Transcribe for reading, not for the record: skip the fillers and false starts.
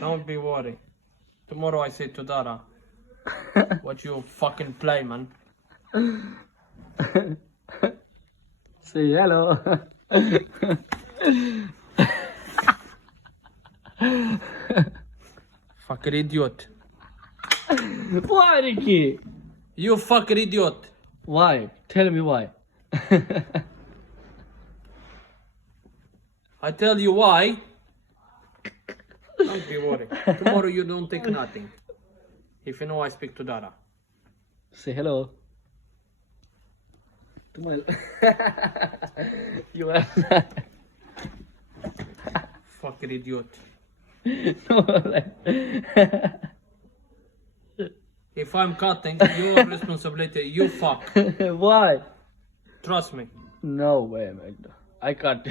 Don't be worried. Tomorrow I say to Dara, what you fucking play, man. Say hello. Fucking idiot. Why, Ricky? You fucking idiot. Why? Tell me why. I tell you why. Don't be worried. Tomorrow you don't take nothing. If you know I speak to Dara. Say hello. You are Fucking idiot. no, like... If I'm cutting, your responsibility. You fuck. Why? Trust me. No way, Magda. I can't.